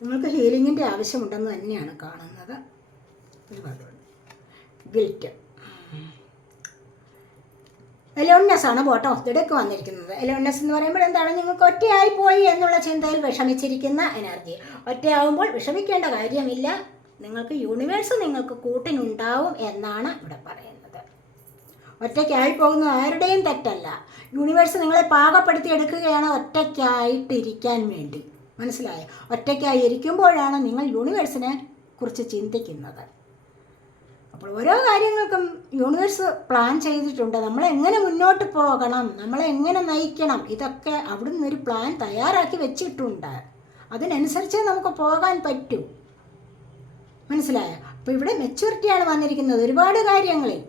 നിങ്ങൾക്ക് ഹീലിങ്ങിന്റെ ആവശ്യമുണ്ടെന്ന് തന്നെയാണ് കാണുന്നത്. ഗിൽറ്റ് എലോണസ് ആണ് ബോട്ടം ഓഫ് ദി വന്നിരിക്കുന്നത്. എലോണസ് എന്ന് പറയുമ്പോൾ എന്താണ്? നിങ്ങൾക്ക് ഒറ്റയായി പോയി എന്നുള്ള ചിന്തയിൽ വിഷമിച്ചിരിക്കുന്ന എനർജി ഒറ്റയാവുമ്പോൾ വിഷമിക്കേണ്ട കാര്യമില്ല. നിങ്ങൾക്ക് യൂണിവേഴ്സ് നിങ്ങൾക്ക് കൂട്ടിനുണ്ടാവും എന്നാണ് ഇവിടെ പറയുന്നത്. ഒറ്റയ്ക്കായി പോകുന്ന ആരുടെയും തെറ്റല്ല. യൂണിവേഴ്സ് നിങ്ങളെ പാകപ്പെടുത്തി എടുക്കുകയാണ് ഒറ്റയ്ക്കായിട്ടിരിക്കാൻ വേണ്ടി. മനസ്സിലായോ? ഒറ്റയ്ക്കായി ഇരിക്കുമ്പോഴാണ് നിങ്ങൾ യൂണിവേഴ്സിനെ കുറിച്ച് ചിന്തിക്കുന്നത്. അപ്പോൾ ഓരോ കാര്യങ്ങൾക്കും യൂണിവേഴ്സ് പ്ലാൻ ചെയ്തിട്ടുണ്ട്. നമ്മൾ എങ്ങനെ മുന്നോട്ട് പോകണം? നമ്മളെ എങ്ങനെ നയിക്കണം? ഇതൊക്കെ അവിടുന്ന് ഒരു പ്ലാൻ തയ്യാറാക്കി വെച്ചിട്ടുണ്ട്. അതിനനുസരിച്ചേ നമുക്ക് പോകാൻ പറ്റൂ. മനസ്സിലായോ? അപ്പോൾ ഇവിടെ മെച്യൂരിറ്റിയാണ് വന്നിരിക്കുന്നത്. ഒരുപാട് കാര്യങ്ങളിൽ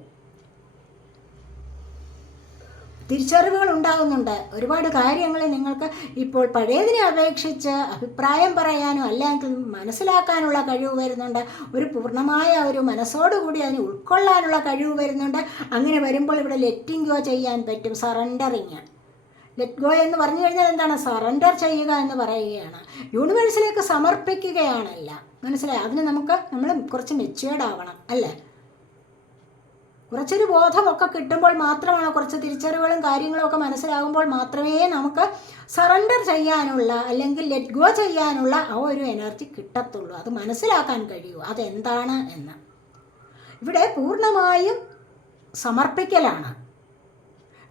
തിരിച്ചറിവുകൾ ഉണ്ടാകുന്നുണ്ട്. ഒരുപാട് കാര്യങ്ങൾ നിങ്ങൾക്ക് ഇപ്പോൾ പഴയതിനെ അപേക്ഷിച്ച് അഭിപ്രായം പറയാനോ അല്ലെങ്കിൽ മനസ്സിലാക്കാനുള്ള കഴിവ് വരുന്നുണ്ട്. ഒരു പൂർണമായ ഒരു മനസ്സോടുകൂടി അതിനെ ഉൾക്കൊള്ളാനുള്ള കഴിവ് വരുന്നുണ്ട്. അങ്ങനെ വരുമ്പോൾ ഇവിടെ ലെറ്റിംഗ് ചെയ്യാൻ പറ്റും. സറണ്ടറിങ് ലെറ്റ് ഗോ എന്ന് പറഞ്ഞു കഴിഞ്ഞാൽ എന്താണ്? സറണ്ടർ ചെയ്യുക എന്ന് പറയുകയാണ്. യൂണിവേഴ്സിലേക്ക് സമർപ്പിക്കുകയാണല്ല. മനസ്സിലായി? അതിന് നമുക്ക് നമ്മൾ കുറച്ച് മെച്യൂർഡ് ആവണം അല്ലേ? കുറച്ചൊരു ബോധമൊക്കെ കിട്ടുമ്പോൾ മാത്രമാണ് കുറച്ച് തിരിച്ചറിവുകളും കാര്യങ്ങളും ഒക്കെ മനസ്സിലാകുമ്പോൾ മാത്രമേ നമുക്ക് സറണ്ടർ ചെയ്യാനുള്ള അല്ലെങ്കിൽ ലെറ്റ് ഗോ ചെയ്യാനുള്ള ആ ഒരു എനർജി കിട്ടത്തുള്ളൂ. അത് മനസ്സിലാക്കാൻ കഴിയൂ. അതെന്താണ് എന്ന്. ഇവിടെ പൂർണമായും സമർപ്പിക്കലാണ്.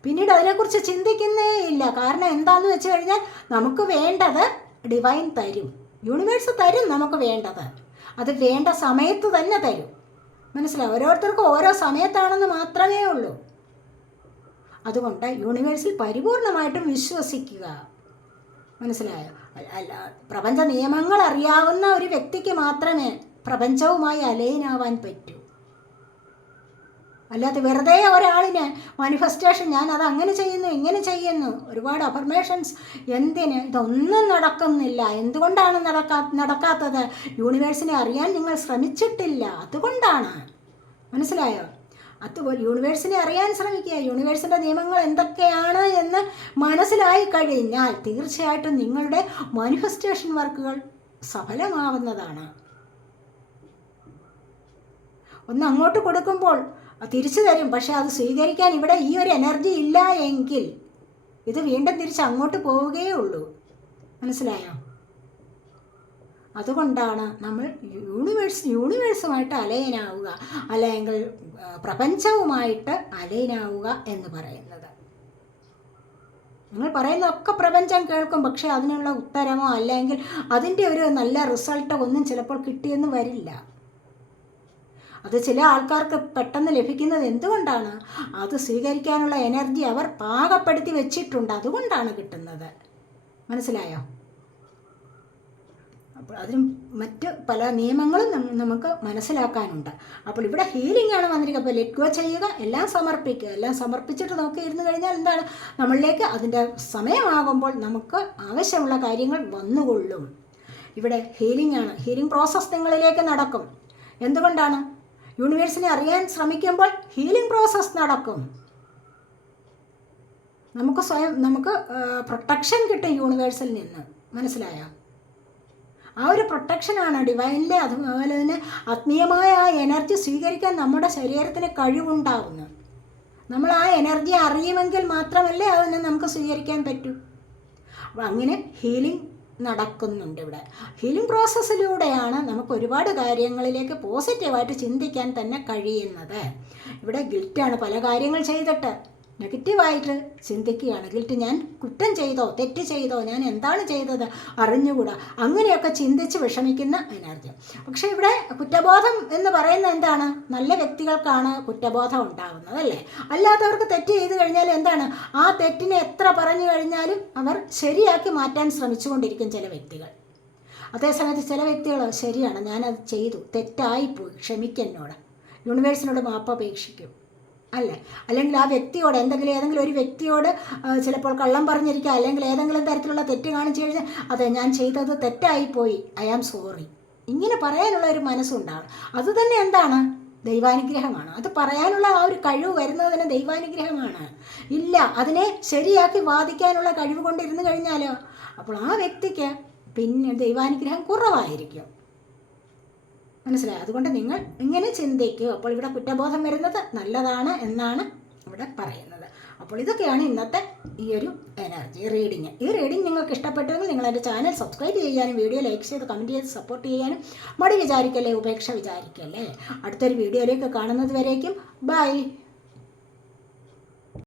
പിന്നീട് അതിനെക്കുറിച്ച് ചിന്തിക്കുന്നേ ഇല്ല. കാരണം എന്താണെന്ന് വെച്ച് കഴിഞ്ഞാൽ നമുക്ക് വേണ്ടത് ഡിവൈൻ തരും. യൂണിവേഴ്സ് തരും നമുക്ക് വേണ്ടത്. അത് വേണ്ട സമയത്ത് തന്നെ തരും. മനസ്സിലാവും ഓരോരുത്തർക്കും ഓരോ സമയത്താണെന്ന് മാത്രമേ ഉള്ളൂ. അതുകൊണ്ട് യൂണിവേഴ്സിൽ പരിപൂർണമായിട്ടും വിശ്വസിക്കുക. മനസ്സിലായോ? അല്ല പ്രപഞ്ച നിയമങ്ങൾ അറിയാവുന്ന ഒരു വ്യക്തിക്ക് മാത്രമേ പ്രപഞ്ചവുമായി അലൈനാവാൻ പറ്റൂ. അല്ലാതെ വെറുതെ ഒരാളിന് മാനിഫെസ്റ്റേഷൻ ഞാൻ അത് അങ്ങനെ ചെയ്യുന്നു ഇങ്ങനെ ചെയ്യുന്നു. ഒരുപാട് അഫർമേഷൻസ് എന്തിന്? ഇതൊന്നും നടക്കുന്നില്ല. എന്തുകൊണ്ടാണ് നടക്കാ നടക്കാത്തത്? യൂണിവേഴ്സിനെ അറിയാൻ നിങ്ങൾ ശ്രമിച്ചിട്ടില്ല. അതുകൊണ്ടാണ്. മനസ്സിലായോ? അതുപോലെ യൂണിവേഴ്സിനെ അറിയാൻ ശ്രമിക്കുക. യൂണിവേഴ്സിന്റെ നിയമങ്ങൾ എന്തൊക്കെയാണ് എന്ന് മനസ്സിലായി കഴിഞ്ഞാൽ തീർച്ചയായിട്ടും നിങ്ങളുടെ മാനിഫെസ്റ്റേഷൻ വർക്കുകൾ സഫലമാവുന്നതാണ്. ഒന്ന് അങ്ങോട്ട് കൊടുക്കുമ്പോൾ തിരിച്ചു തരും. പക്ഷേ അത് സ്വീകരിക്കാൻ ഇവിടെ ഈ ഒരു എനർജി ഇല്ല എങ്കിൽ ഇത് വീണ്ടും തിരിച്ച് അങ്ങോട്ട് പോവുകയേ ഉള്ളൂ. മനസ്സിലായോ? അതുകൊണ്ടാണ് നമ്മൾ യൂണിവേഴ്സ് യൂണിവേഴ്സുമായിട്ട് അലയനാവുക അല്ലെങ്കിൽ പ്രപഞ്ചവുമായിട്ട് അലയനാവുക എന്ന് പറയുന്നത്. നിങ്ങൾ പറയുന്നതൊക്കെ പ്രപഞ്ചം കേൾക്കും. പക്ഷേ അതിനുള്ള ഉത്തരമോ അല്ലെങ്കിൽ അതിന്റെ ഒരു നല്ല റിസൾട്ടോ ഒന്നും ചിലപ്പോൾ കിട്ടിയെന്ന് വരില്ല. അത് ചില ആൾക്കാർക്ക് പെട്ടെന്ന് ലഭിക്കുന്നത് എന്തുകൊണ്ടാണ്? അത് സ്വീകരിക്കാനുള്ള എനർജി അവർ പാകപ്പെടുത്തി വെച്ചിട്ടുണ്ട്. അതുകൊണ്ടാണ് കിട്ടുന്നത്. മനസ്സിലായോ? അപ്പോൾ അതിന് മറ്റ് പല നിയമങ്ങളും നമുക്ക് മനസ്സിലാക്കാനുണ്ട്. അപ്പോൾ ഇവിടെ ഹീലിംഗ് ആണ് വന്നിരിക്കുക അപ്പോൾ ലെറ്റ് ഗോ ചെയ്യുക എല്ലാം സമർപ്പിക്കുക. എല്ലാം സമർപ്പിച്ചിട്ട് നോക്കി ഇരുന്ന് കഴിഞ്ഞാൽ എന്താണ്? നമ്മളിലേക്ക് അതിന്റെ സമയമാകുമ്പോൾ നമുക്ക് ആവശ്യമുള്ള കാര്യങ്ങൾ വന്നുകൊള്ളും. ഇവിടെ ഹീലിംഗ് ആണ്. ഹീലിംഗ് പ്രോസസ്സ് നിങ്ങളിലേക്ക് നടക്കും. എന്തുകൊണ്ടാണ്? യൂണിവേഴ്സിനെ അറിയാൻ ശ്രമിക്കുമ്പോൾ ഹീലിംഗ് പ്രോസസ്സ് നടക്കും. നമുക്ക് സ്വയം നമുക്ക് പ്രൊട്ടക്ഷൻ കിട്ടും യൂണിവേഴ്സിൽ നിന്ന്. മനസ്സിലായ? ആ ഒരു പ്രൊട്ടക്ഷനാണ് ഡിവൈനിലെ അതുപോലെ തന്നെ ആത്മീയമായ ആ എനർജി സ്വീകരിക്കാൻ നമ്മുടെ ശരീരത്തിന് കഴിവുണ്ടാവുന്നു നമ്മൾ ആ എനർജി അറിയുമെങ്കിൽ മാത്രമല്ലേ അതിനെ നമുക്ക് സ്വീകരിക്കാൻ പറ്റൂ. അങ്ങനെ ഹീലിംഗ് നടക്കുന്നുണ്ട് ഇവിടെ. ഹീലിംഗ് പ്രോസസ്സിലൂടെയാണ് നമുക്ക് ഒരുപാട് കാര്യങ്ങളിലേക്ക് പോസിറ്റീവായിട്ട് ചിന്തിക്കാൻ തന്നെ കഴിയുന്നത്. ഇവിടെ ഗിൽറ്റാണ് പല കാര്യങ്ങൾ ചെയ്തിട്ട്. നെഗറ്റീവായിട്ട് ചിന്തിക്കുകയാണ് ഗിൽറ്റ് ഞാൻ കുറ്റം ചെയ്തോ തെറ്റ് ചെയ്തോ ഞാൻ എന്താണ് ചെയ്തത് അറിഞ്ഞുകൂടാ. അങ്ങനെയൊക്കെ ചിന്തിച്ച് വിഷമിക്കുന്ന എനർജി പക്ഷേ ഇവിടെ കുറ്റബോധം എന്ന് പറയുന്നത് എന്താണ്? നല്ല വ്യക്തികൾക്കാണ് കുറ്റബോധം ഉണ്ടാകുന്നത് അല്ലേ? അല്ലാത്തവർക്ക് തെറ്റ് ചെയ്ത് കഴിഞ്ഞാൽ എന്താണ്? ആ തെറ്റിനെ എത്ര പറഞ്ഞു കഴിഞ്ഞാലും അവർ ശരിയാക്കി മാറ്റാൻ ശ്രമിച്ചുകൊണ്ടിരിക്കും ചില വ്യക്തികൾ. അതേസമയത്ത് ചില വ്യക്തികൾ ശരിയാണ് ഞാനത് ചെയ്തു തെറ്റായിപ്പോയി ക്ഷമിക്കെന്നോട് യൂണിവേഴ്സിനോട് മാപ്പ് അപേക്ഷിക്കും. അല്ലേ? അല്ലെങ്കിൽ ആ വ്യക്തിയോട് എന്തെങ്കിലും ഏതെങ്കിലും ഒരു വ്യക്തിയോട് ചിലപ്പോൾ കള്ളം പറഞ്ഞിരിക്കുക അല്ലെങ്കിൽ ഏതെങ്കിലും തരത്തിലുള്ള തെറ്റ് കാണിച്ചു കഴിഞ്ഞാൽ അതെ ഞാൻ ചെയ്തത് തെറ്റായിപ്പോയി. ഐ ആം സോറി ഇങ്ങനെ പറയാനുള്ള ഒരു മനസ്സുണ്ടാവും അത് തന്നെ എന്താണ്? ദൈവാനുഗ്രഹമാണ്. അത് പറയാനുള്ള ആ ഒരു കഴിവ് വരുന്നത് തന്നെ ദൈവാനുഗ്രഹമാണ്. ഇല്ല അതിനെ ശരിയാക്കി വാദിക്കാനുള്ള കഴിവ് കൊണ്ടിരുന്നു കഴിഞ്ഞാലോ? അപ്പോൾ ആ വ്യക്തിക്ക് പിന്നെ ദൈവാനുഗ്രഹം കുറവായിരിക്കും. മനസ്സിലായി? അതുകൊണ്ട് നിങ്ങൾ ഇങ്ങനെ ചിന്തിക്കൂ. അപ്പോൾ ഇവിടെ കുറ്റബോധം വരുന്നത് നല്ലതാണ് എന്നാണ് ഇവിടെ പറയുന്നത്. അപ്പോൾ ഇതൊക്കെയാണ് ഇന്നത്തെ ഈ ഒരു എനർജി റീഡിങ് ഈ റീഡിങ് നിങ്ങൾക്ക് ഇഷ്ടപ്പെട്ടെങ്കിൽ നിങ്ങൾ എന്റെ ചാനൽ സബ്സ്ക്രൈബ് ചെയ്യാനും വീഡിയോ ലൈക്ക് ചെയ്ത് കമന്റ് ചെയ്ത് സപ്പോർട്ട് ചെയ്യാനും മടി വിചാരിക്കല്ലേ ഉപേക്ഷ വിചാരിക്കല്ലേ? അടുത്തൊരു വീഡിയോയിലേക്ക് കാണുന്നത് വരേക്കും. ബൈ